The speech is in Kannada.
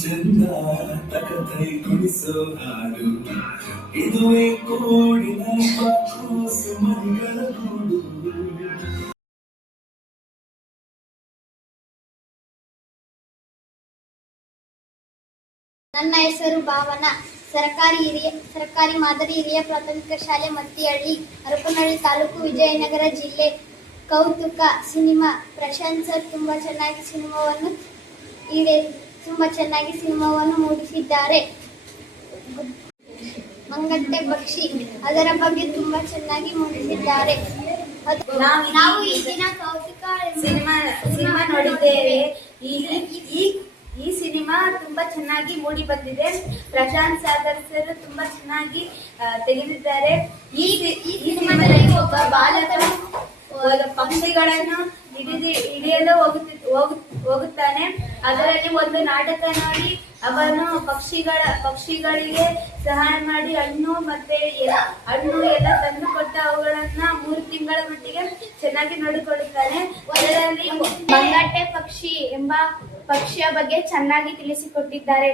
ಚಂದ ತಕಥೈ ಕುಣಿಸೋ ಹಾಡು ಇದುವೇ ಕೋಡಿನ ಕೂಸು ಮರಿಗಳ ಗೂಡು. ನನ್ನ ಹೆಸರು ಭಾವನಾ. ಸರ್ಕಾರಿ ಮಾದರಿ ಹಿರಿಯ ಪ್ರಾಥಮಿಕ ಶಾಲೆ ಮತ್ತಿಹಳ್ಳಿ, ಹರಪನಹಳ್ಳಿ ತಾಲೂಕು, ವಿಜಯನಗರ ಜಿಲ್ಲೆ. ಕೌತುಕ ಸಿನಿಮಾ. ಪ್ರಶಾಂತ್ ಸರ್ ತುಂಬಾ ಚೆನ್ನಾಗಿ ಸಿನಿಮಾವನ್ನು ಮೂಡಿಸಿದ್ದಾರೆ. ಮಂಗಟ್ಟೆ ಪಕ್ಷಿ ಅದರ ಬಗ್ಗೆ ತುಂಬಾ ಚೆನ್ನಾಗಿ ಮೂಡಿಸಿದ್ದಾರೆ. ನಾವು ಈ ದಿನ ಕೌತುಕ ಸಿನಿಮಾ ನೋಡಿದ್ದೇವೆ. ಈ ಸಿನಿಮಾ ತುಂಬಾ ಚೆನ್ನಾಗಿ ಮೂಡಿ ಬಂದಿದೆ. ಪ್ರಶಾಂತ್ ಸಾಗರ್ ಸರ್ ತುಂಬಾ ಚೆನ್ನಾಗಿ ತೆಗೆದಿದ್ದಾರೆ. ಈ ಸಿನಿಮಾದಲ್ಲಿ ಒಬ್ಬ ಬಾಲಕನು ಪಕ್ಷಿಗಳನ್ನು ಹಿಡಿಯಲು ಹೋಗುತ್ತಾನೆ. ಅದರಲ್ಲಿ ಒಂದು ನಾಟಕ ನೋಡಿ ಅವನು ಪಕ್ಷಿಗಳಿಗೆ ಸಹಾಯ ಮಾಡಿ ಹಣ್ಣು ಎಲ್ಲ ತಂದು ಕೊಟ್ಟ ಅವುಗಳನ್ನ 3 ತಿಂಗಳ ಮಟ್ಟಿಗೆ ಚೆನ್ನಾಗಿ ನೋಡಿಕೊಳ್ಳುತ್ತಾನೆ. ಅದರಲ್ಲಿ ಮಂಗಟ್ಟೆ ಪಕ್ಷಿ ಎಂಬ ಪಕ್ಷಿಯ ಬಗ್ಗೆ ಚೆನ್ನಾಗಿ ತಿಳಿಸಿಕೊಟ್ಟಿದ್ದಾರೆ.